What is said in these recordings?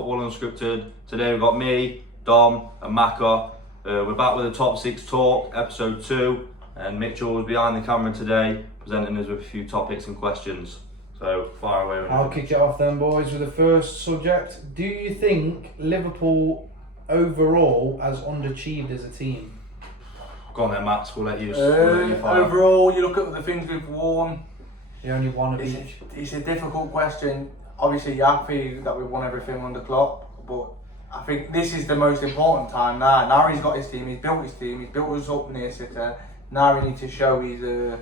Football Unscripted. Today we've got me, Dom and Maka. We're back with the Top 6 Talk, Episode 2. And Mitchell was behind the camera today, presenting us with a few topics and questions. So, fire away. I'll kick it off then, boys, with the first subject. Do you think Liverpool overall has underachieved as a team? Go on then, Max, we'll let you fire. Overall, you look at the things we've won. The only one of each. It's a difficult question. Obviously, you're happy that we've won everything under Klopp, but I think this is the most important time now. Now he's got his team, he's built us up near City. Now we need to show his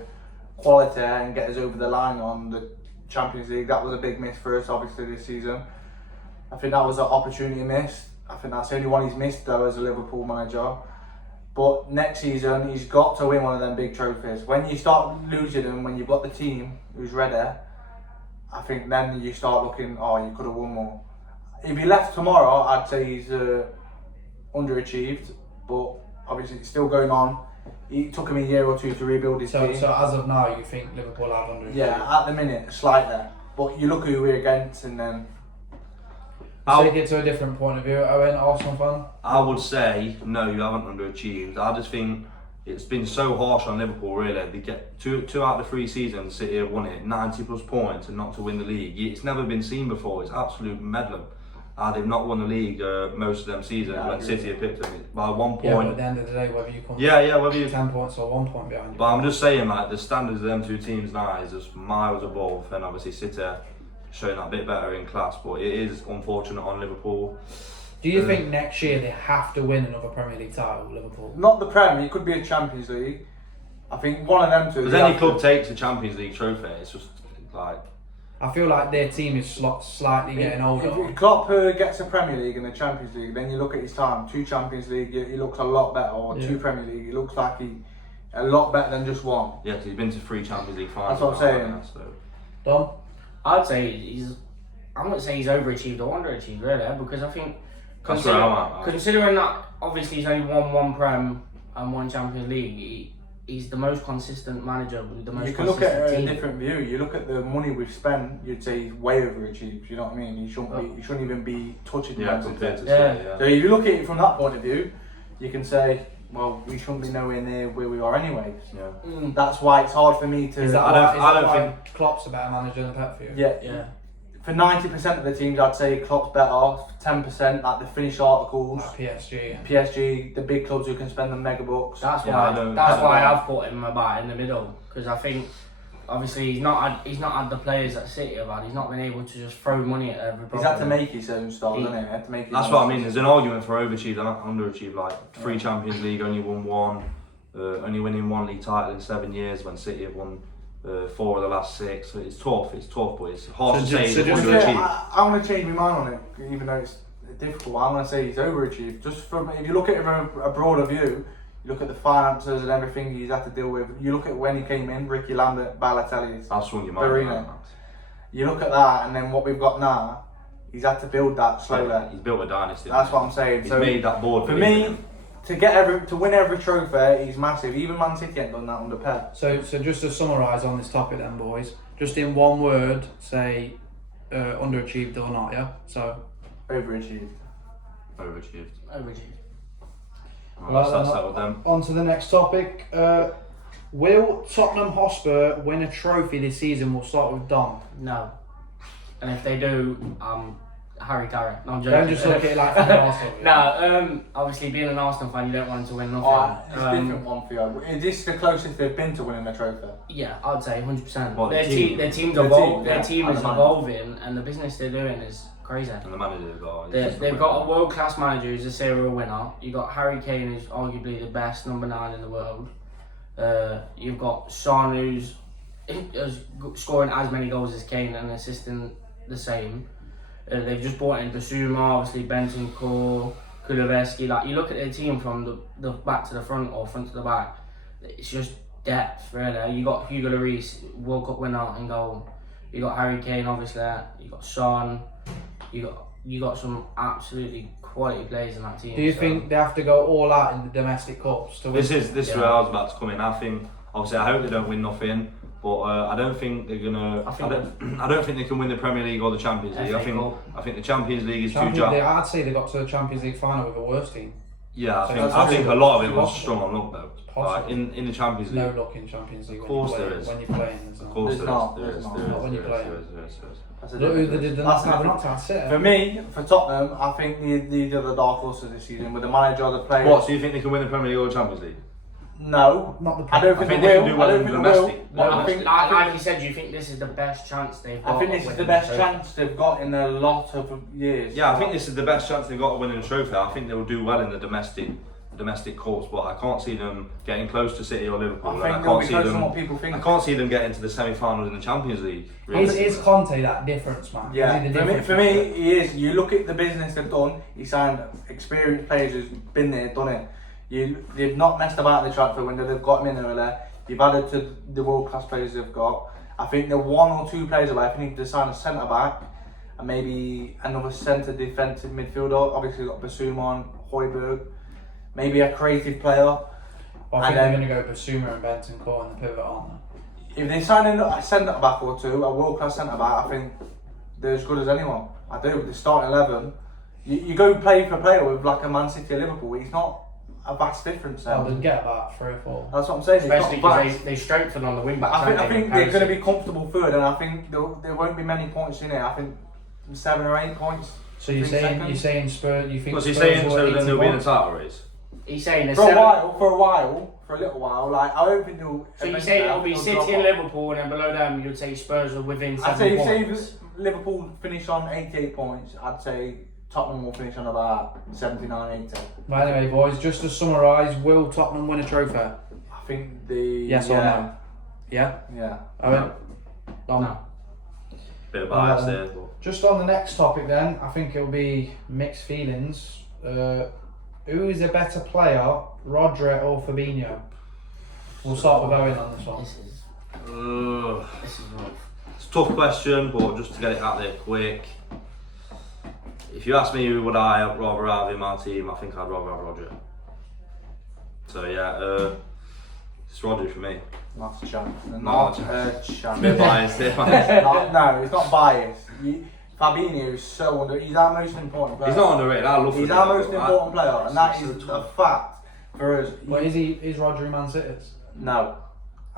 quality and get us over the line on the Champions League. That was a big miss for us, obviously, this season. I think that was an opportunity missed. I think that's the only one he's missed, though, as a Liverpool manager. But next season, he's got to win one of them big trophies. When you start losing them, when you've got the team who's ready, I think then you start looking, oh, you could have won more. If he left tomorrow, I'd say he's underachieved, but obviously it's still going on. It took him a year or two to rebuild his team. So as of now, you think Liverpool have underachieved? Yeah, at the minute, slightly. But you look who we're against and then... Take it to a different point of view. Owen, Arsenal fan? I would say, no, you haven't underachieved. I just think it's been so harsh on Liverpool, really. They get two out of the 3 seasons, City have won it, 90 plus points and not to win the league. It's never been seen before. It's absolute meddling. They've not won the league most of them seasons when City have picked them by 1 point. Yeah, but at the end of the day, whether you come whether you 10 points or 1 point behind you. But I'm just saying, like, the standards of them 2 teams now is just miles above, and obviously City showing that bit better in class, but it is unfortunate on Liverpool. Do you think next year they have to win another Premier League title, Liverpool? Not the Premier, it could be a Champions League. I think one of them two... Because any club takes a Champions League trophy, it's just like... I feel like their team is slightly getting older. If Klopp gets a Premier League and a Champions League, then you look at his time, 2 Champions League, he looks a lot better, or 2 Premier League, he looks like he a lot better than just 1. Yeah, because he's been to 3 Champions League finals. That's what I'm saying. Now, so. Dom? I'd say I wouldn't say he's overachieved or underachieved, really, because I think considering that obviously he's only won 1 Prem and 1 Champions League, he's the most consistent manager with the most You can look at consistent a different view. You look at the money we've spent, you'd say he's way overachieved. You know what I mean? He shouldn't even be touching compared to City. So if you look at it from that point of view, you can say, well, we shouldn't be nowhere near where we are anyway. Yeah. That's why it's hard for me to... Is that why Klopp's a better manager than Pep for you? Yeah. For 90% of the teams, I'd say Klopp's better. 10%, like the finished articles. Like PSG. PSG, the big clubs who can spend the mega bucks. That's why I've put him about in the middle, because I think obviously he's not had the players that City have had. He's not been able to just throw money at every problem. He's had to make his own style, hasn't he? Had to make his That's own what I mean. There's an argument for overachieved and underachieved. Like 3 Champions League, only won 1. Only winning 1 league title in 7 years when City have won 4 of the last 6. So it's tough, but it's hard to say he's underachieved. I'm going to change my mind on it, even though it's difficult. I'm going to say he's overachieved. Just from, if you look at it from a broader view, you look at the finances and everything he's had to deal with. You look at when he came in, Ricky Lambert, Balotelli, I'll swing your mind. You look at that, and then what we've got now, he's had to build that slowly. Yeah, he's built a dynasty. That's what I'm saying. He's made that board. For me, to win every trophy, he's massive. Even Man City ain't done that under Pep. So just to summarise on this topic then, boys, just in one word, say underachieved or not, yeah? So overachieved. Well, that's settled then. On to the next topic. Will Tottenham Hotspur win a trophy this season? We'll start with Dom. No. And if they do, Harry Carey. No, I'm joking. Don't just look at it like an Arsenal. No, obviously being an Arsenal fan, you don't want him to win nothing. It's a different one for you. Is this the closest they've been to winning a trophy? Yeah, I'd say 100%. What, their team is evolving, and the business they're doing is crazy. And the manager they've got a world-class manager who's a serial winner. You've got Harry Kane, who's arguably the best number 9 in the world. You've got Son, who's scoring as many goals as Kane and assisting the same. They've just brought in Basuma, obviously Bentancur, Kulusevski. Like, you look at their team from the back to the front or front to the back, it's just depth, really. You got Hugo Lloris, World Cup winner in goal. You got Harry Kane, obviously. You got Son. You got some absolutely quality players in that team. Do you think they have to go all out in the domestic cups to win? This is where I was about to come in. I think, obviously, I hope they don't win nothing. But I don't think they're gonna. I don't think they can win the Premier League or the Champions League. I think the Champions League is too jacked. I'd say they got to the Champions League final with a worse team. Yeah, So I think a lot of it was possible. strong on luck though. Like in the Champions League. No luck in Champions League. Of course there is. When you're playing. Of course There's there not. is. Not when you play. That's a Look who they did the That's knocked out City. For me, for Tottenham, I think these are the dark horses this season with the manager, the players. What? So you think they can win the Premier League or the Champions League? No, Not the I don't I think think they they will. can do I well don't in think they will. domestic. But No, I think, Like you said, you think this is the best chance they've got? I think of this is winning the best trophy? chance they've got in a lot of years. Yeah, I think this is the best chance they've got of winning a trophy. I think they will do well in the domestic courts, but I can't see them getting close to City or Liverpool. I and think they'll can't be see closer them. than what people think. I can't see them getting to the semi-finals in the Champions League. Is Conte that difference, man? Yeah, Is he the for me, difference for me, maker? he is. You look at the business they've done. He signed experienced players who's been there, done it. They've not messed about in the transfer window. They've got him in early. You've added to the world class players they've got. I think they're one or two players away. I think they sign a centre back and maybe another centre defensive midfielder. Obviously, got Basuma, Højbjerg. Maybe a creative player. Well, I think and they're then- going to go Basuma and Bentancur in the pivot, aren't they? If they sign a centre back or two, a world class centre back, I think they're as good as anyone. I do. The starting 11, you go play for player with like a Man City or Liverpool. It's not a vast difference there. Oh, they'd get about 3 or 4. That's what I'm saying. Especially It's not because vast. they strengthen on the wing backs. I think they're going to be comfortable third, and I think there won't be many points in it. I think 7 or 8 points. So you're saying Spurs? You think Was he Spurs saying will so? 80 Then they'll be in the points? title race. He's saying the For a seven. while, for a little while. Like I don't think they'll. So you eventually say it'll be they'll City drop and off. Liverpool, and then below them you'd say Spurs are within 7 I'd say points. if Liverpool finish on 88 points, I'd say Tottenham will finish on about 79, 80. Well, anyway, boys, just to summarise, will Tottenham win a trophy? I think the Yes or no? Yeah? Yeah. Owen? No. Bit of bias there. But. Just on the next topic then, I think it'll be mixed feelings. Who is a better player, Rodri or Fabinho? We'll start with Owen on this one. This is rough. It's a tough question, but just to get it out there quick. If you ask me who would I rather have in my team, I think I'd rather have Roger. So yeah, it's Rodri for me. Not a chance. Not Not a a chance. Bit biased there, man. No, it's not biased. Fabinho is so he's our most important player. He's not underrated. I love him. He's our most important player, and that is It's a fact for us. Well, is Rodri Man City's? No.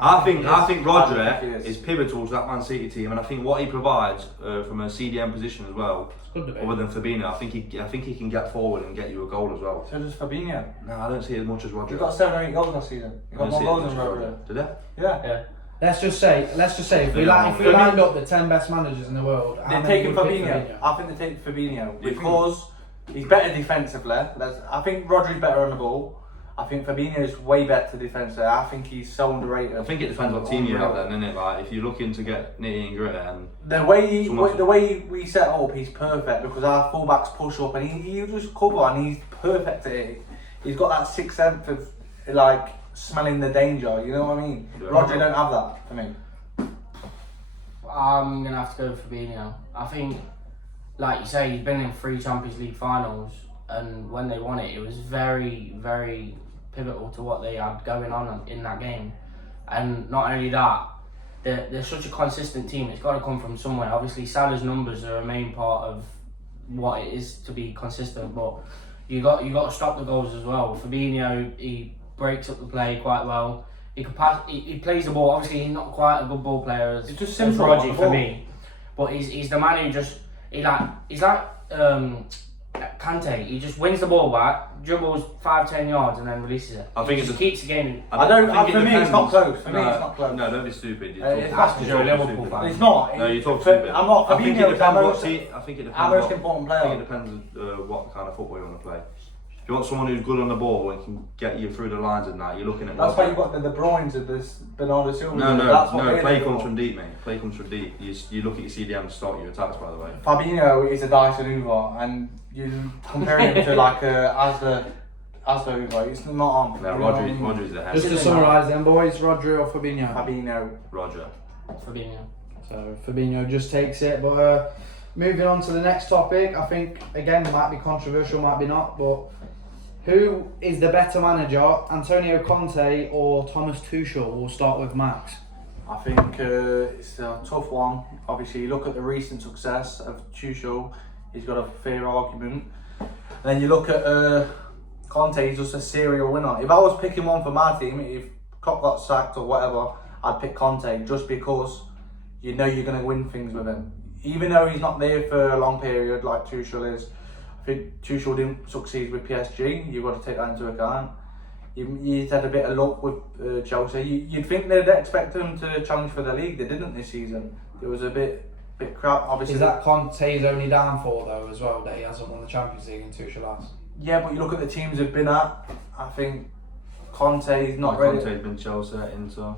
I think I don't think he Rodri is. is pivotal to that Man City team, and I think what he provides from a CDM position as well, It's good to be. other than Fabinho, I think he can get forward and get you a goal as well. So does Fabinho. No, I don't see it as much as Rodri. He got 7 or 8 goals last season. He I got don't more see it goals as than much as Rodri. Did they? Yeah. Yeah. Let's just say if we Yeah. lined up the 10 best managers in the world, how They're many taking would pick Fabinho. I think they're taking Fabinho You think? because he's better defensively. I think Rodri's better on the ball. I think Fabinho's way better defensively. I think he's so underrated. I think it depends what team you have then, innit? Like if you're looking to get nitty and gritty and The way we set up, he's perfect because our fullbacks push up and he just cover and he's perfect at it. He's got that sixth sense of like smelling the danger. You know what I mean? Yeah. Rodri don't have that for me. I'm gonna have to go for Fabinho. I think, like you say, he's been in 3 Champions League finals, and when they won it, it was very, very pivotal to what they had going on in that game. And not only that, they're such a consistent team. It's got to come from somewhere. Obviously, Salah's numbers are a main part of what it is to be consistent, but you got to stop the goals as well. Fabinho, he breaks up the play quite well. He can pass. He plays the ball. Obviously, he's not quite a good ball player as, It's just as simple on Rodri the for ball. me, but he's the man who just he's like Kante. He just wins the ball back, dribbles 5-10 yards, and then releases it. I think he it's just keeps the game. I don't. think it For me, it's not depends. close. For me, it's not close. No, don't be stupid. It has to you're be a talking Liverpool stupid. fan. It's not. No, you talk For- stupid. I'm not. I think it Fabinho's depends our what most- team. I think it depends. our most what- important I player. think it depends what kind of football you want to play. If you want someone who's good on the ball and can get you through the lines and that, you're looking at. That's why you've got the De Bruyne's and this Bernardo Silva. No, That's what no. they're Play doing. comes from deep, mate. Play comes from deep. You look at your CDM to start your attacks, by the way. Fabinho is a Dyson Hoover, and you comparing him to like a Asda Hoover. It's not on. No, You know what I mean? Rodri's the head. Just to summarise then, boys, Rodri or Fabinho? Fabinho. Roger. Fabinho. So Fabinho just takes it. But moving on to the next topic, I think again it might be controversial, might be not, but who is the better manager, Antonio Conte or Thomas Tuchel? We'll start with Max. I think it's a tough one. Obviously, you look at the recent success of Tuchel, he's got a fair argument. Then you look at Conte, he's just a serial winner. If I was picking one for my team, if Klopp got sacked or whatever, I'd pick Conte just because you know you're going to win things with him. Even though he's not there for a long period like Tuchel is, I think Tuchel didn't succeed with PSG. You've got to take that into account. He's had a bit of luck with Chelsea. You'd think they'd expect him to challenge for the league. They didn't this season. It was a bit crap. Obviously, Is that Conte's only downfall though as well, that he hasn't won the Champions League in Tuchel has? yeah, but you look at the teams they've been at. I think Conte's not ready. Conte's been Chelsea, Inter.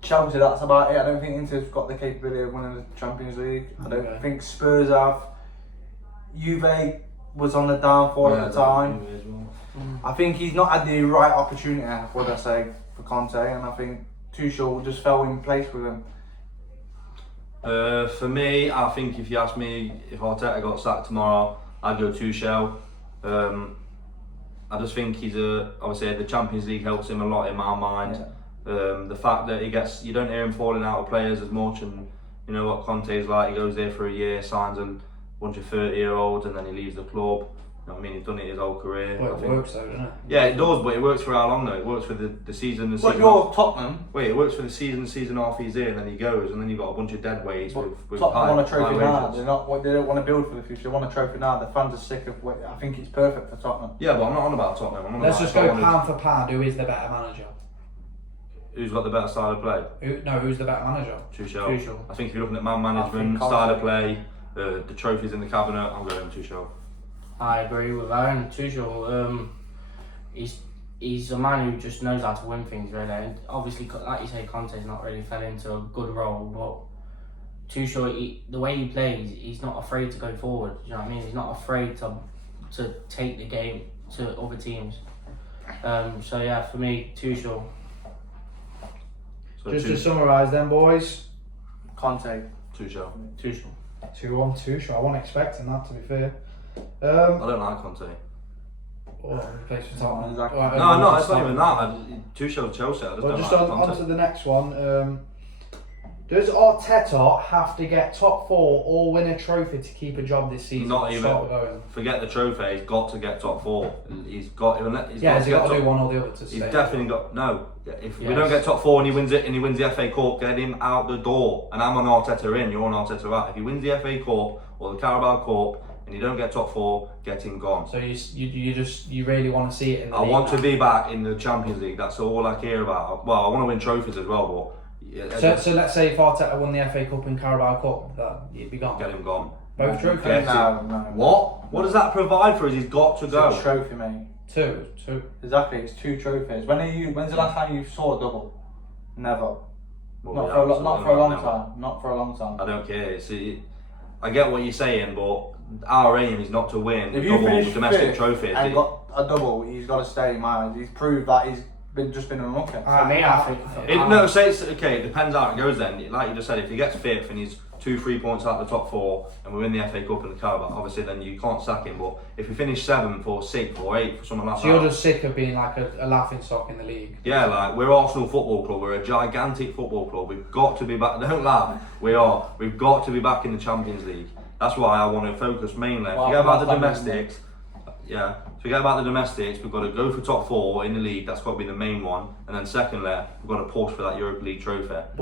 Chelsea, that's about it. I don't think Inter's got the capability of winning the Champions League. I don't think Spurs have. Juve was on the downfall at the time. Juve as well. I think he's not had the right opportunity, would I say, for Conte, and I think Tuchel just fell in place with him. For me, I think if you ask me if Arteta got sacked tomorrow, I'd go Tuchel. I just think obviously the Champions League helps him a lot in my mind. Yeah. The fact that you don't hear him falling out with players as much, and you know what Conte's like. He goes there for a year, signs a bunch of 30-year-olds, and then he leaves the club. You know what I mean, he's done it his whole career. Well, it works though, doesn't it? Yeah, it does, but it works for how long though? It works for the season. But you're Tottenham. Wait, it works for the season half he's there, and then he goes, and then you've got a bunch of dead weights with Tottenham high, want a trophy high now. wages. They don't want to build for the future. They want a trophy now. The fans are sick of. I think it's perfect for Tottenham. Yeah, but I'm not on about Tottenham. I'm on Let's about just go Tottenham. pound for pound. Who is the better manager? Who's got the better style of play? Who's the better manager? Tuchel. I think if you're looking at man management, Conte. style of play, the trophies in the cabinet, I'm going Tuchel. I agree with Aaron. Tuchel, he's a man who just knows how to win things, really. And obviously, like you say, Conte's not really fell into a good role, but Tuchel, the way he plays, he's not afraid to go forward. You know what I mean? He's not afraid to take the game to other teams. So yeah, for me, Tuchel. So Just to summarise then, boys. Conte. Tuchel. 2-1 Tuchel. I wasn't expecting that, to be fair. I don't like Conte. Oh, he plays for Tottenham. Exactly. Alright, No, it's not even that. Tuchel's Chelsea. I just Well, don't just like on Conte. to the next one. Does Arteta have to get top 4 or win a trophy to keep a job this season? Not even. Start with Owen. Forget the trophy. He's got to get top 4. He's got. Has he got to do one or the other to stay? He's definitely got no. If we Yes. don't get top 4 and he wins it and he wins the FA Cup, get him out the door. And I'm on Arteta in. You're on Arteta out. If he wins the FA Cup or the Carabao Cup and you don't get top 4, get him gone. So you really want to see it in the I league want to now? be back in the Champions League. That's all I care about. Well, I want to win trophies as well, but So let's say if Arteta won the FA Cup and Carabao Cup, that he'd be gone. get him gone. Both trophies. Get him. No. What? What does that provide for us? He's got to It's go. a trophy, mate. Two. Exactly. It's 2 trophies. When's the last time you saw a double? Never. Well, Not we for a have, long never. time. Not for a long time. I don't care. See, I get what you're saying, but our aim is not to win If you double finish domestic fifth trophies. and got a double, he's got to stay in my eyes. He's proved that he's just been unlucky. For me, I think. It depends how it goes then. Like you just said, if he gets 5th and he's 2-3 points out the top 4 and we win the FA Cup and the Carabao, obviously then you can't sack him. But if he finished 7th or 6th or 8th or something like So that. you're just sick of being like a laughing stock in the league. Yeah, like we're Arsenal Football Club. We're a gigantic football club. We've got to be back. Don't laugh. We are. We've got to be back in the Champions League. That's why I want to focus mainly. Well, Forget about the that's domestics. Yeah. Forget about the domestics. We've got to go for top 4 in the league. That's got to be the main one. And then secondly, we've got to push for that Europa League trophy. But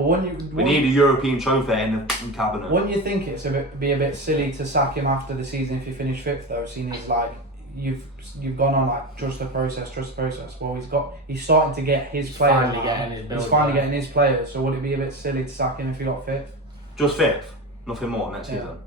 We need a European trophy in the cabinet. Wouldn't you think it's be a bit silly to sack him after the season if you finish 5th though? Seeing he's like you've gone on like trust the process. Well, he's starting to get his players. finally now. getting his He's build, finally yeah. getting his players. So would it be a bit silly to sack him if he got 5th? Just 5th. Nothing more next Yeah. season.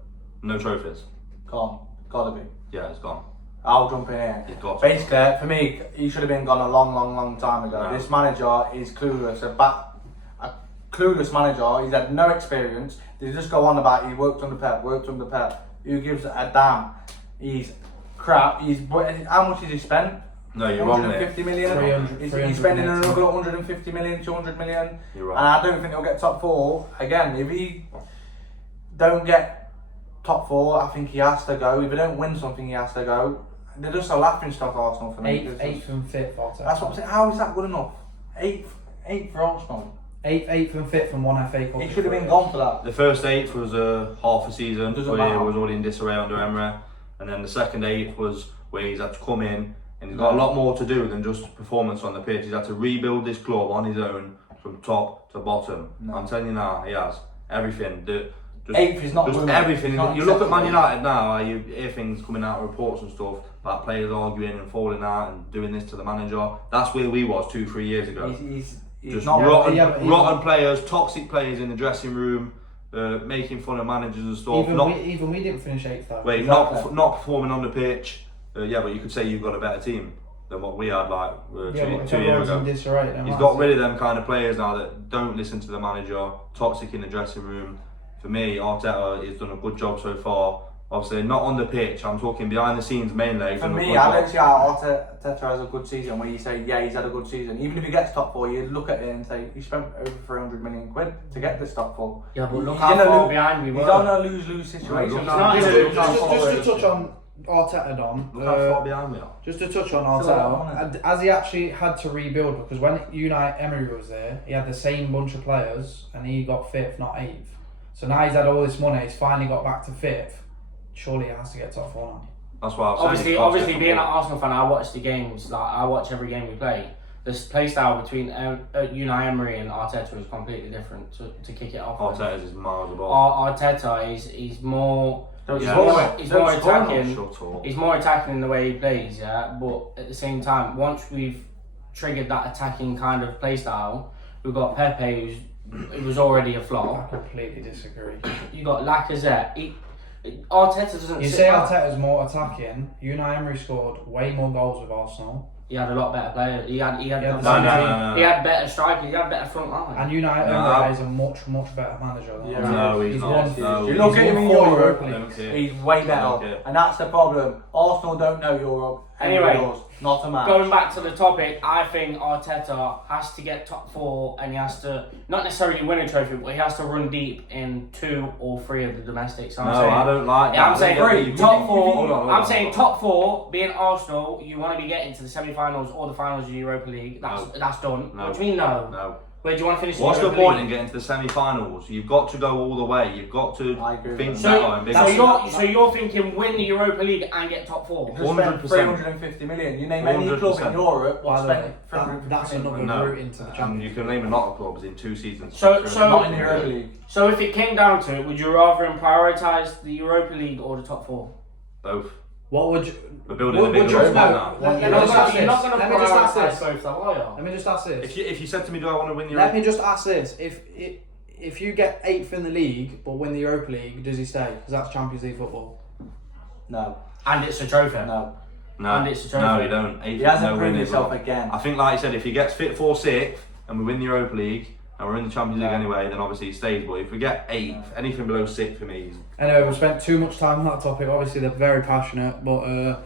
No trophies. Gone. Gotta be. Yeah, it's gone. I'll jump in here. He's got to. Basically, for me, he should have been gone a long time ago. No. This manager is clueless. A clueless manager. He's had no experience. They just go on about he worked under Pep. Who gives a damn? He's crap. How much has he spent? No, you're wrong there. 150 million. 300 He's spending another 150 million, 200 million. You're And right. I don't think he'll get top 4. Again, if he don't get top 4, I think he has to go. If he don't win something, he has to go. They're just a laughing stock, Arsenal, for me. 8th and 5th. Arteta. That's what I'm saying. How is that good enough? 8th for Arsenal. 8th and 5th and 1 FA Cup. He should have been gone for that. The first 8th was half a season Doesn't where he matter. was already in disarray under Emre, and then the second 8th was where he's had to come in and he's got a lot more to do than just performance on the pitch. He's had to rebuild this club on his own from top to bottom. No. I'm telling you now, he has everything. Just 8th is not just good. everything. Can't You look at accept Man it. United now, you hear things coming out of reports and stuff about players arguing and falling out and doing this to the manager. That's where we was 2-3 years ago. He's Just not rotten, Yeah, but rotten players, toxic players in the dressing room, making fun of managers and stuff. Even we didn't finish 8th though. Wait, Exactly. not performing on the pitch. Yeah, but you could say you've got a better team than what we had like Yeah, two but if years everyone's in ago. disarray, then He's why got is rid of them kind of players now that don't listen to the manager, toxic in the dressing room. For me, Arteta has done a good job so far. Obviously, not on the pitch. I'm talking behind the scenes mainly. he's For done a me, good I job. don't see how Arteta has a good season where you say, yeah, he's had a good season. Even if he gets top 4, you look at it and say, he spent over 300 million quid to get this top 4. Yeah, but look He's how in a far lo- behind we were. He's on a lose-lose situation. He's not Just in to, a- just to touch on Arteta, Dom. Look how far behind we are. Just to touch on Still Arteta, on it. has he actually had to rebuild? Because when Unai Emery was there, he had the same bunch of players and he got 5th, not 8th. So now he's had all this money, he's finally got back to 5th. Surely he has to get top 4 now. That's why I'm saying. Obviously, being an Arsenal fan, I watch the games. Like I watch every game we play. The play style between Unai Emery and Arteta is completely different. To kick it off, Arteta's is miles above. Arteta he's more. Don't He's Yeah. score more, it. he's Don't more score it. attacking. Shut up. He's more attacking in the way he plays, yeah. But at the same time, once we've triggered that attacking kind of play style, we've got Pepe, it was already a I flop. completely disagree. You got Lacazette. Arteta doesn't. You sit say back. Arteta's more attacking. Unai Emery scored way more goals with Arsenal. He had a lot better players. He had Yeah, the no, same no, team. no. He had better strikers. He had better front line. And Unai No. Emery is a much better manager than Yeah. Arteta. No, he's not. won- No, You look he's at him won in 4 Europe, Europa I Leagues. don't care. he's way I better. don't care. And that's the problem. Arsenal don't know Europe. Anyway, Everybody does. Not a match. Going back to the topic, I think Arteta has to get top 4 and he has to not necessarily win a trophy, but he has to run deep in 2 or 3 of the domestics. So No, I'm saying, I don't like Yeah, that. I'm saying Three. top 4. Hold on, I'm saying top 4. Being Arsenal, you want to be getting to the semi-finals or the finals of the Europa League. That's done. No. What do you mean no? No. Where do you want to finish? What's the Europa point League? in getting to the semi-finals? You've got to go all the way. You've got to I agree with think that. better and So bigger. you're thinking win the Europa League and get top 4. Just spent 100%. 350 million. You name any club 100%. in Europe, By the spent way, 350 that's million. another No. route into the And Champions you League. can name a lot of clubs in 2 seasons. So- Not in the Europa League. So if it came down to it, would you rather prioritise the Europa League or the top 4? Both. What would you? We're building Would- a big would you- road no, now. let me You're just not ask going this. to Let me just ask prioritise this. both, though, are you? Let me just ask this. If you said to me, do I want to win the Let Europa? me just ask this: if you get 8th in the league but win the Europa League, does he stay? Because that's Champions League football. No. And it's a trophy. No. No, And it's a trophy. no, you don't. He hasn't no proven win is himself wrong. again. I think, like you said, if he gets fit for 6th and we win the Europa League and we're in the Champions League No. anyway, then obviously he stays. But if we get 8th, anything below 6th for me is Anyway, we've spent too much time on that topic. Obviously, they're very passionate, but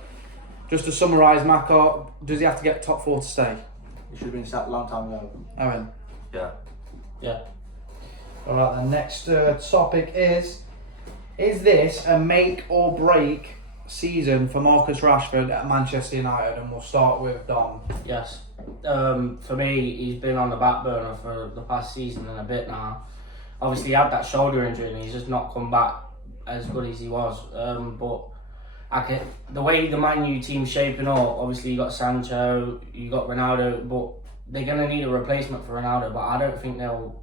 just to summarise, Maka, does he have to get top 4 to stay? He should have been sacked a long time ago. Owen. yeah. Yeah. All right. The next topic is this a make or break season for Marcus Rashford at Manchester United? And we'll start with Dom. Yes. For me, he's been on the back burner for the past season and a bit now. Obviously, he had that shoulder injury and he's just not come back as good as he was. But the way the Man U team's shaping up, obviously you got Sancho, you got Ronaldo, but they're gonna need a replacement for Ronaldo. But I don't think they'll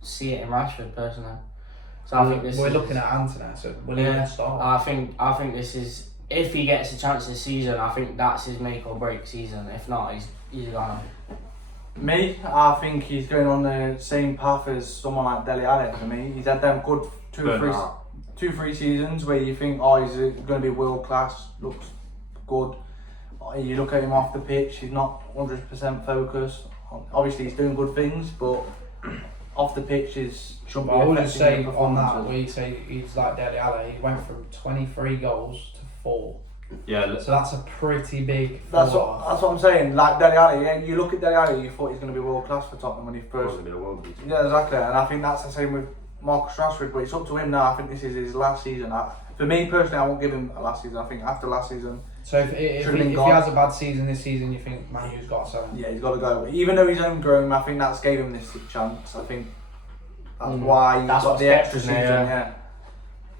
see it in Rashford personally. So I think this we're is, looking at Anthony, so will he Yeah. start? I think this is, if he gets a chance this season, I think that's his make or break season. If not, he's gone. Me, I think he's going on the same path as someone like Dele Alli for me. He's had them good two, three seasons where you think, oh, he's going to be world class, looks good. You look at him off the pitch, he's not 100% focused. Obviously, he's doing good things, but off the pitch shouldn't But be I would just affecting say the on that, performances. where you say he's like Dele Alli, he went from 23 goals to 4. Yeah, So that's a pretty big That's fall what I'm saying. Like Dele Alli, yeah, you look at Dele Alli, you thought he's going to be world class for Tottenham when he first. Probably a world beater. Yeah, exactly. And I think that's the same with Marcus Rashford. But it's up to him now. I think this is his last season. For me personally, I won't give him a last season. I think after last season, So if Should've been he gone. has a bad season this season, you think Man U's got to sell him? Yeah, he's got to go. Even though he's homegrown, I think that's gave him this chance. I think that's why he's That's got what's the extra kept him season. there, Yeah.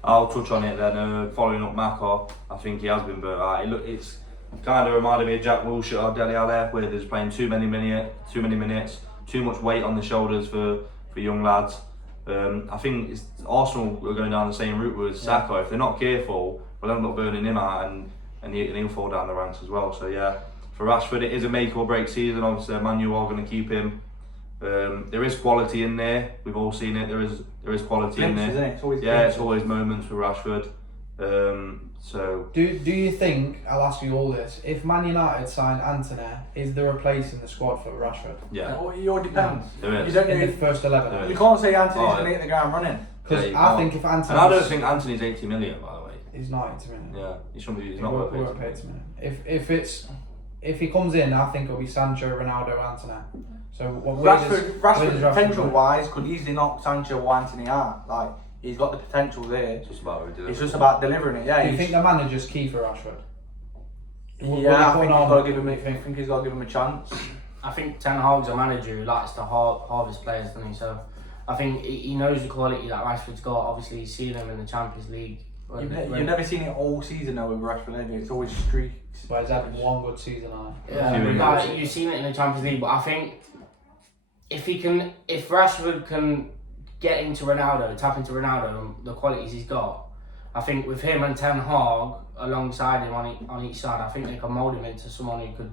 I'll touch on it then. Following up Maka, I think he has been burnt out. It's kind of reminded me of Jack Wilshere or Dele Alli, where there's playing too many minutes, too much weight on the shoulders for young lads. I think Arsenal are going down the same route with Saka. If they're not careful, we'll end up burning him out and he'll fall down the ranks as well. So yeah, for Rashford it is a make or break season. Obviously Man U are going to keep him. There is quality in there. We've all seen it. There is quality in there. Isn't it? It's always It's always moments for Rashford. So Do you think, I'll ask you all this, if Man United signed Anthony, is there a place in the squad for Rashford? yeah, It all depends. there is. You don't In the know. first 11? There You is. can't say Anthony's Oh, going to hit the ground running. Because Yeah, you I can't. think if Anthony... And I don't think Anthony's 80 million, by the way. He's not 80 million. Yeah, he shouldn't be. He's He not won't worth pay 80 to million. If he comes in, I think it'll be Sancho, Ronaldo, Anthony. So Rashford where does potential go? wise could easily knock Sancho or Anthony out. Like he's got the potential there. It's just about who did It's it. just about delivering it. Yeah. Do you he's- think the manager's key for Rashford? Will he Yeah, I put think on- he's got to give him. I think he's got to give him a chance. I think Ten Hag's a manager who likes to harvest players, doesn't he? So I think he knows the quality that Rashford's got. Obviously, he's seen him in the Champions League. You've never seen it all season though with Rashford, have you? It's always streaks. Well, he's had one good season on it. Yeah, Few like, you've seen it in the Champions League, but I think if Rashford can get into Ronaldo, tap into Ronaldo and the qualities he's got, I think with him and Ten Hag alongside him on each side, I think they can mould him into someone who could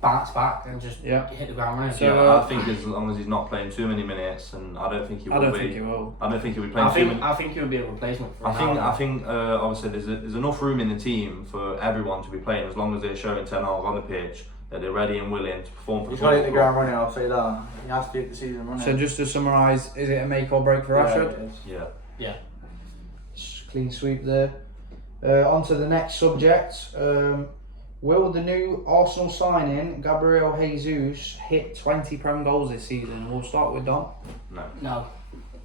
bounce back and just hit the ground running. Yeah, I think as long as he's not playing too many minutes, and I don't think he will I don't be. think he will. I don't think he'll be playing too many. I think he would be a replacement for I Ronaldo. think obviously there's enough room in the team for everyone to be playing as long as they're showing Ten Hag on the pitch that they're ready and willing to perform for He's the got to hit the football ground running. I'll say that. He has to hit the season running. So just to summarise, is it a make or break for Yeah, Rashford? it is. Yeah. Clean sweep there. On to the next subject. Will the new Arsenal signing, Gabriel Jesus, hit 20 Prem goals this season? We'll start with Dom. No. No.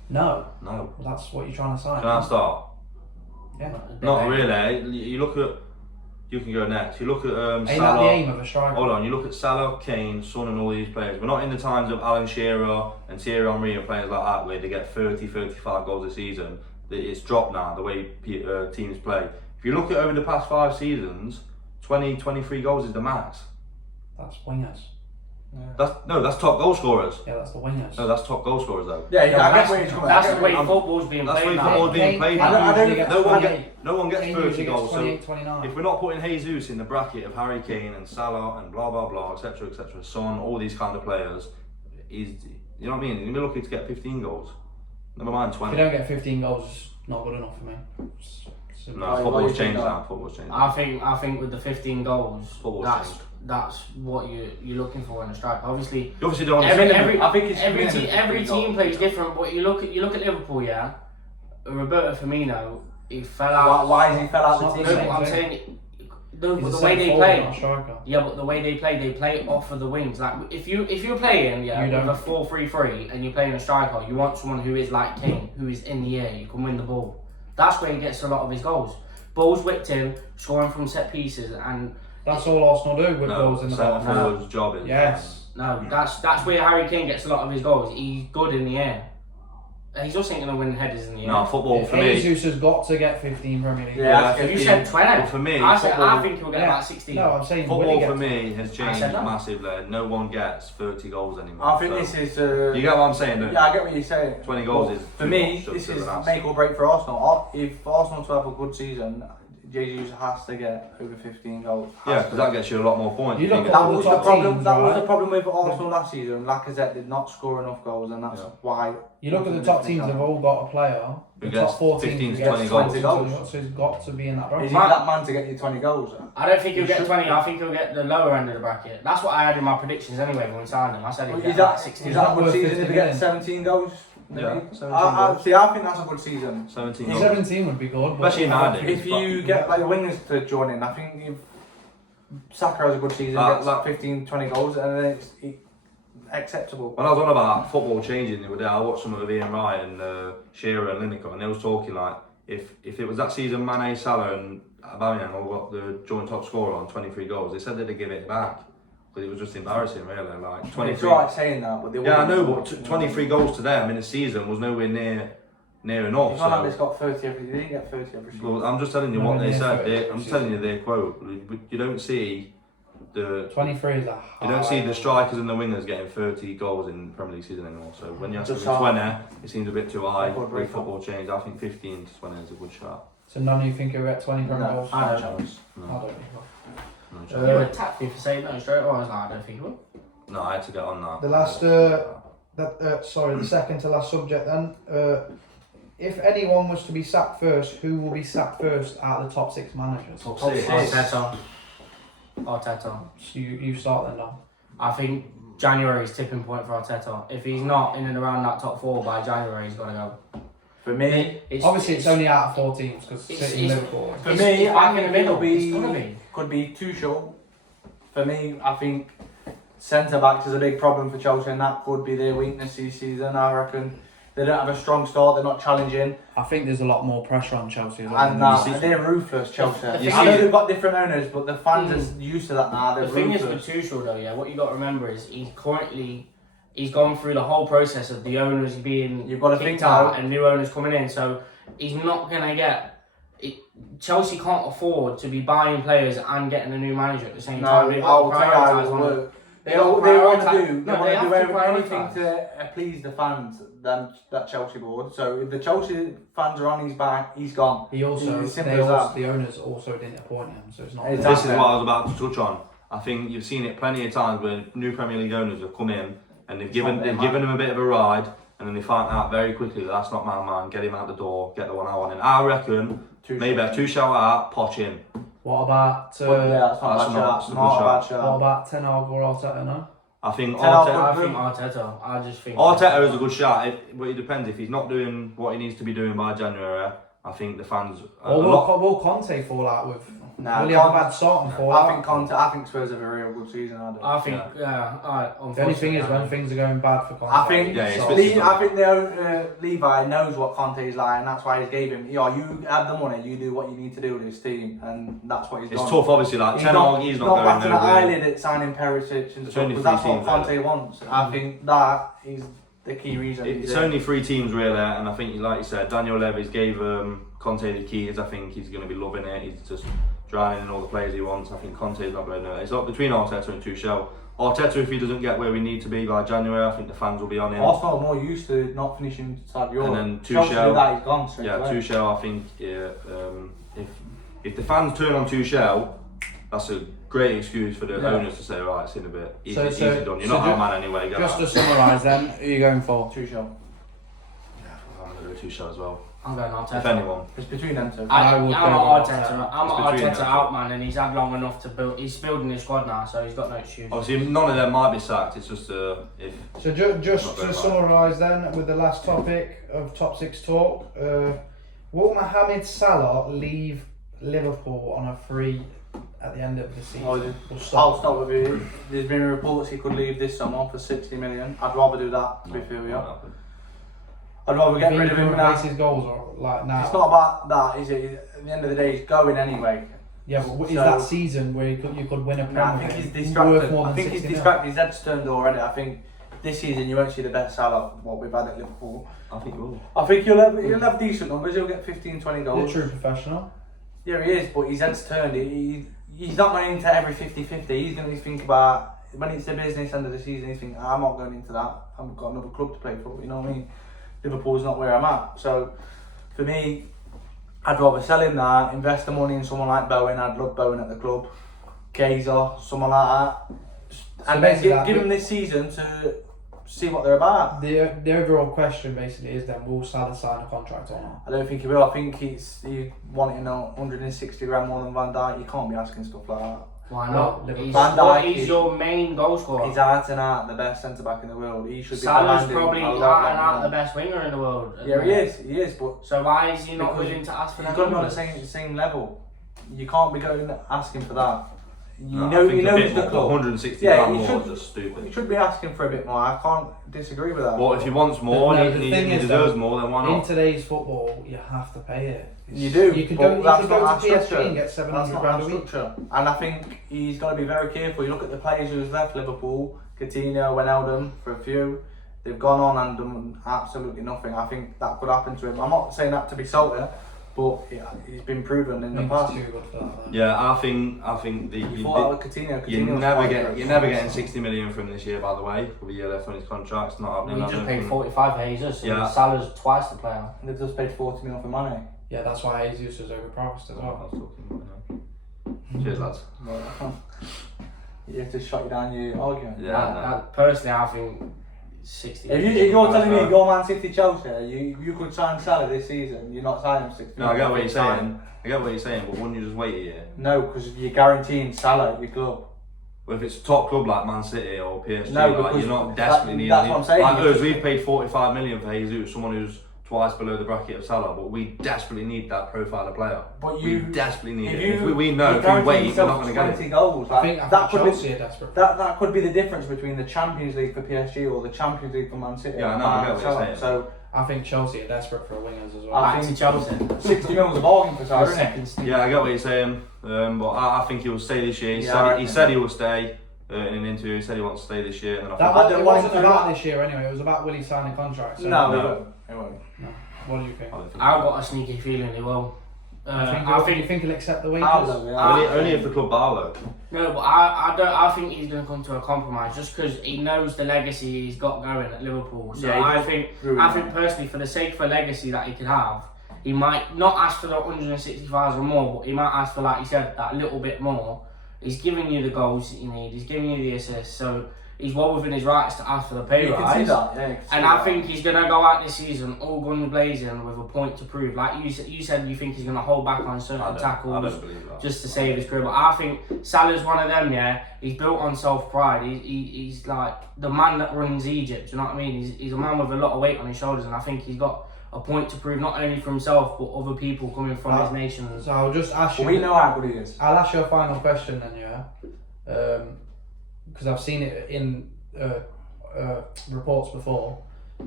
No. No. Well, that's what you're trying to sign. Can I start? Yeah. Not really. You look at. You can go next. You look at Ain't that the Salah. aim of a striker? Hold on. You look at Salah, Kane, Son, and all these players. We're not in the times of Alan Shearer and Thierry Henry and players like that where they get 30, 35 goals a season. It's dropped now the way teams play. If you look at over the past 5 seasons, 20, 23 goals is the max. That's wingers. That's top goal scorers. Yeah, that's the wingers. No, that's top goal scorers though. Yeah, Yeah, I get where he's coming. that's I get the where way he's- football's being That's the way played football's now. being played. I don't usually gets No one 28. No one gets Kane 30 usually gets goals. So 28, 29. if we're not putting Jesus in the bracket of Harry Kane and Salah and blah blah blah, etc., Son, all these kind of players, you know what I mean? You're looking to get 15 goals. Never mind If 20. you don't get 15 goals, it's not good enough for me. No, Why football's you think changed that? now. Football's changed. I think with the 15 goals, Football's changed. that's what you're looking for in a striker. Obviously, You obviously don't want to every see every I think it's every, minimum every 15 team goals. plays different. But you look at Liverpool, yeah. Roberto Firmino, he fell Why, out. why has he fell out It's the not team? the No, same I'm thing. saying the He's a way centre they forward, play. not a striker. Yeah, but the way they play off of the wings. Like if you're playing You with don't. a 4-3-3 and you're playing a striker, you want someone who is like Kane, who is in the air, you can win the ball. That's where he gets a lot of his goals. Balls whipped in, scoring from set pieces, and That's all Arsenal do with No, goals in the centre box. forward's job is. Yes. no, that's where Harry Kane gets a lot of his goals. He's good in the air. He's just ain't gonna win headers in the air. No, football for me. Jesus has got to get 15 Premier League. Yeah, goals. that's You said 20. Well, for me, I football- think he'll get Yeah. about 16. No, I'm saying will he Football get for me has changed said that. massively. No one gets 30 goals anymore. I think So- this is. You get what I'm saying, don't you? Yeah, I get what you're saying. 20 goals But is for too me. much, This just is as an make or break for Arsenal. If Arsenal to have a good season, Jesus has to get over 15 goals. Yeah, Has because to. that gets you a lot more points. You You look think at That all was the the top problem. teams, That was right? the problem with Arsenal last season. Lacazette did not score enough goals, and that's Yeah. why. You look at the top teams, they've all got a player. Who The gets top 4 teams 15 who to gets 20 goals. 20 goals. So he's got to be in that Is bracket. he that man to get you 20 goals? I don't think he'll He get should 20. be. I think he'll get the lower end of the bracket. That's what I had in my predictions anyway when we signed him. I said he'd Is get that, about is 16. that a good worth season 50 if he million? gets 17 goals? Yeah, Maybe? 17 I goals. see. I think that's a good season. 17 goals. 17 would be good. but- Especially nowadays. If you get like the wingers to join in, I think if Saka has a good season, gets like- 15, 20 goals, and then it's acceptable. When I was on about football changing the other day, I watched some of Ian Wright and Shearer and Lineker, and they was talking like if it was that season Mane, Salah and Aubameyang got the joint top scorer on 23 goals, they said they'd give it back. Because it was just embarrassing, really. Like 23. It's alright saying that, but they Yeah, I know, wouldn't. but 23 goals to them in a season was nowhere near enough. It's not like it's got 30 every. They didn't get 30 every season. Well, I'm just telling you No, what they yeah, said. 30 I'm telling you their quote. You don't see the 23 is a you don't see high- the strikers and the wingers getting 30 goals in the Premier League season anymore. So when you ask Just for hard. 20, it seems a bit too high Record with break. football change. I think 15 to 20 is a good shot. So none of you think he'll get 20 Premier No. goals? I don't chance. I No, don't think no Uh, chance. You attacked me for saying no straight away. I was like, I don't think he will. No, I had to get on that. The last, the second to last subject then. If anyone was to be sacked first, who will be sacked first out of the top 6 managers? Top Top six. six. Arteta. So you start then, Dom. I think January is tipping point for Arteta. If he's not in and around that top 4 by January, he's got to go. For me, Obviously, it's only out of 4 teams because City and it's- Liverpool. For It's me, back I in the think middle. it'll be It's gonna be. could be Tuchel. For me, I think centre backs is a big problem for Chelsea, and that could be their weakness this season. I reckon they don't have a strong start. They're not challenging, I think there's a lot more pressure on Chelsea as well. and you see- they're ruthless. Chelsea. You I know see- they've got different owners, but the fans are used to that now. They're The thing is ruthless. with Tuchel though, yeah, what you got to remember is he's gone through the whole process of the owners being You've got to kicked think out now. and new owners coming in, so he's not gonna get. Chelsea can't afford to be buying players and getting a new manager at the same time. They've got I'll to tell you how prioritise it will one of- work. They They got want to to prioritise- do. No, They they want to have do to anything prioritise. to please the fans than that Chelsea board. So if the Chelsea fans are on his back, he's gone. He also, It's simple as that. the owners also didn't appoint him, so it's not. Exactly. This is what I was about to touch on. I think you've seen it plenty of times where new Premier League owners have come in and they've given him a bit of a ride, and then they find out very quickly that that's not my man. Get him out the door. Get the one I want. And I reckon maybe a Tuchel out, Poch in. What about Yeah, that's not That's a bad not- shot. that's a good Not a bad shot. what shot. about Ten Hag or Arteta? No. I think Ten Hag Arteta. I think Arteta. I just think Arteta is a good shot, but it depends. If he's not doing what he needs to be doing by January, I think the fans. Or will Conte fall out with? Nah, will he have a Conte- bad start and fall I out? think Conte. I think Spurs have a real good season. I think The only thing is when things are going bad for Conte. I think Yeah, it's I think Levi knows what Conte is like, and that's why he's gave him. You have the money, you do what you need to do with this team, and that's what he's It's done. tough, obviously. Like He's Ten Hag, he's not going batting an nowhere. eyelid at signing Perisic and It's stuff, only because that's three what teams, Conte really. wants. I think that is the key reason. he's It's there. only 3 teams really, and I think, like you said, Daniel Levy gave Conte the keys. I think he's going to be loving it. He's just drowning in all the players he wants. I think Conte's not going to. It's up between Arteta and Tuchel. Arteta, if he doesn't get where we need to be by January, I think the fans will be on him. Arsenal are more used to not finishing inside Europe. And then Chelsea Tuchel- do that, he's gone straight Yeah, away. Tuchel. I think if the fans turn on Tuchel, that's a great excuse for the Yeah. owners to say, right, it's in a bit. Easy, So- easy done. You're so not ju- our man anyway. Get Just out. to summarise, then, who are you going for? Tuchel. I'm going to go Tuchel as well. I'm going Arteta. If anyone. It's between them two. I I'm would an go with Arteta. Arteta. I'm It's an between Arteta them. out man, and he's had long enough to build. He's building his squad now, so he's got no excuse. Obviously, none of them might be sacked. It's just if. So just Not to very much. summarise then, with the last topic of top 6 talk, will Mohamed Salah leave Liverpool on a free at the end of the season? I'll We'll stop. start with you. There's been reports he could leave this summer for 60 million. I'd rather do that, to be fair with you. I'd rather get Think rid of he him can now. replace his goals or like now? It's not about that, is it? At the end of the day, he's going anyway. Yeah, but is So- that season where you could win a Premier Nah, I think he's distracted. I think he's distracted. His head's turned already. I think this season you won't see the best Salah what we've had at Liverpool. I think we'll. I think he'll have decent numbers. He'll get 15, 20 You're a goals. true professional. Yeah, he is, but his head's turned. He's not going into every 50-50. He's going to think about, when it's the business end of the season, he's thinking, I'm not going into that. I've got another club to play for, you know what I mean? Liverpool's not where I'm at. So, for me, I'd rather sell him that, invest the money in someone like Bowen. I'd love Bowen at the club. Gazer, someone like that. And then basically give him this season to see what they're about. The overall question basically is then, will Salah sign a contract or not? I don't think he will. I think he wanting 160 grand more than Van Dijk. You can't be asking stuff like that. Why Well, not? Liverpool- He's, Van Dijk he's is- your main goal scorer. He's out and out the best centre back in the world. He should be Salah's commanding probably a out lot and out more. the best winger in the world. Yeah, he is, but So why is he not Because willing to ask for he's that? got to be on number? the same level. You can't be going asking for that. You know he's the club. 160 Yeah, grand you more should- is just stupid. You should be asking for a bit more. I can't disagree with that. But if he wants more, No, and the he thing is, deserves though, more, then why In not? today's football, you have to pay it. You do. You could but go. You that's could go not to our PSG structure. and get That's 700 not grand our a week. structure. And I think he's got to be very careful. You look at the players who's left Liverpool, Coutinho, Wijnaldum, for a few. They've gone on and done absolutely nothing. I think that could happen to him. I'm not saying that to be salty, but he's been proven in I the think past. it's too good for that. Though. Yeah, I think the You thought that with Coutinho. you're Coutinho's never quite get good. you're never getting 60 million from this year. By the way, with a year left on his contract, it's not happening. We I just don't paid think- 45 for Jesus, Yeah. and Salah's twice the player. They've just paid 40 million for money. Yeah, that's why Jesus was overpriced as Oh, I well. was talking about that. Cheers, lads. You have to shut down your argument. Yeah, Personally, I think 60. If you're telling me you're Man City Chelsea, you could sign Salah this season, you're not signing 60 No, I get what you're Sign- saying. I get what you're saying, but wouldn't you just wait a year? No, because you're guaranteeing Salah at your club. Well, if it's a top club like Man City or PSG, No, like, because you're not that- desperately needing. that's what I'm saying. Like us, we've paid 45 million for Jesus, someone who's twice below the bracket of Salah, but we desperately need that profile of player. But we you desperately need if it. you- We know you if we guarantee wait, we're yourself not going to get 20 it. goals. I Like, think that could Chelsea be are desperate. that could be the difference between the Champions League for PSG or the Champions League for Man City. Yeah, I know, I get what you're Salah. saying. So I think Chelsea are desperate for wingers as well. I Back think to Chelsea. 60 million is a bargain for Salah, The isn't it? second step. Yeah, I get what you're saying, but I think he will stay this year. He Yeah, I said reckon. he said he will stay in an interview. He said he wants to stay this year, and then I That think I was, don't it want wasn't him to about do this year anyway. It was about Willie signing contracts. So No, No. it won't. What do you think? I don't think I've got a sneaky feeling he will. I think you think he'll accept the wages. Paolo, yeah. only if the club Barlow. No, but I think he's going to come to a compromise just because he knows the legacy he's got going at Liverpool. So Yeah, he I does think ruin I that. think personally, for the sake of a legacy that he could have, he might not ask for the 160,000 more, but he might ask for, like you said, that little bit more. He's giving you the goals that you need. He's giving you the assists. So he's well within his rights to ask for the pay You can rise. see that, yeah. you can see And I that. think he's going to go out this season all guns blazing with a point to prove. Like you said you think he's going to hold back on I certain don't tackles believe that. just to save his career. But I think Salah's one of them, yeah. He's built on self-pride. He's like the man that runs Egypt, do you know what I mean? He's a man with a lot of weight on his shoulders, and I think he's got a point to prove not only for himself, but other people coming from his nation. So I'll just ask you. Well, we know how good he is. I'll ask you a final question then, yeah. Because I've seen it in reports before.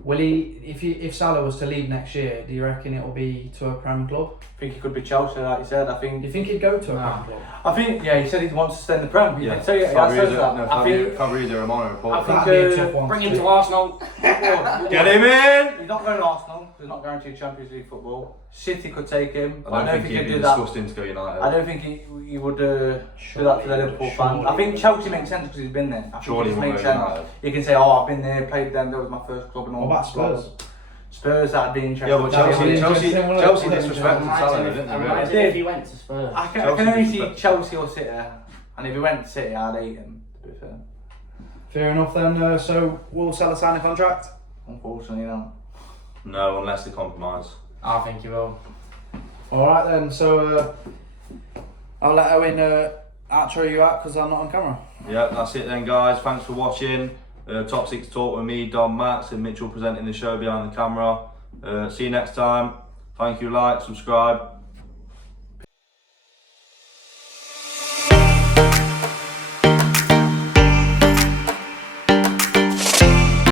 Will he, if Salah was to leave next year, do you reckon it will be to a Prem club? I think he could be Chelsea, like you said. Do you think he'd go to a No. Prem club? I think, yeah, he said he wants to stay in the Prem. He Yeah, did say it. He has said that. I think, Fabrizio Romano report. I think That'd be a tough one. Bring him to Arsenal. Get him in! He's not going to Arsenal. He's not guaranteed Champions League football. City could take him. I don't think he he'd could be do that. disgusting to go United. I don't think he would do that to Surely the he Liverpool would, fans. surely I think he Chelsea makes sense because he's been there. I think Surely it just he makes won't go sense. United. You can say, oh, I've been there, played them, that was my first club and all. What about Spurs? Spurs, that'd be interesting. Yeah, but That'd be Chelsea interesting, wouldn't it? Chelsea Wouldn't it? disrespected Salah, Imagine didn't they? really? imagine if he went to Spurs. I can Chelsea only see disrespect. Chelsea or City, and if he went to City, I'd hate him, to be fair. Fair enough then. So will Salah sign a contract? Unfortunately, no. No, unless they compromise. I think he will. All right then. So I'll let Owen outro you out because I'm not on camera. Yeah, that's it then, guys. Thanks for watching. Top 6 Talk with me, Dom, Max, and Mitchell presenting the show behind the camera. See you next time. Thank you, like, subscribe.